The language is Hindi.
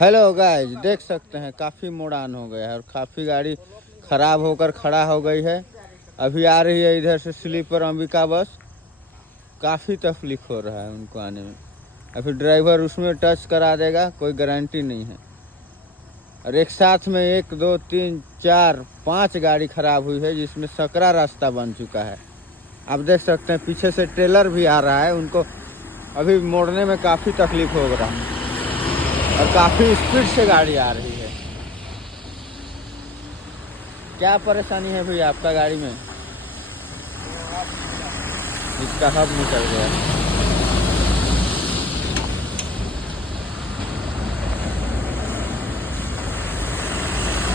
हेलो गाइस, देख सकते हैं काफ़ी मुड़ान हो गया है और काफ़ी गाड़ी ख़राब होकर खड़ा हो गई है। अभी आ रही है इधर से स्लीपर अंबिका बस। काफ़ी तकलीफ हो रहा है उनको आने में। अभी ड्राइवर उसमें टच करा देगा, कोई गारंटी नहीं है। और एक साथ में 1 2 3 4 5 गाड़ी खराब हुई है, जिसमें सकरा रास्ता बन चुका है। आप देख सकते हैं पीछे से ट्रेलर भी आ रहा है, उनको अभी मोड़ने में काफ़ी तकलीफ हो रहा है और काफ़ी स्पीड से गाड़ी आ रही है। क्या परेशानी है भैया आपका गाड़ी में? इसका हब निकल गया।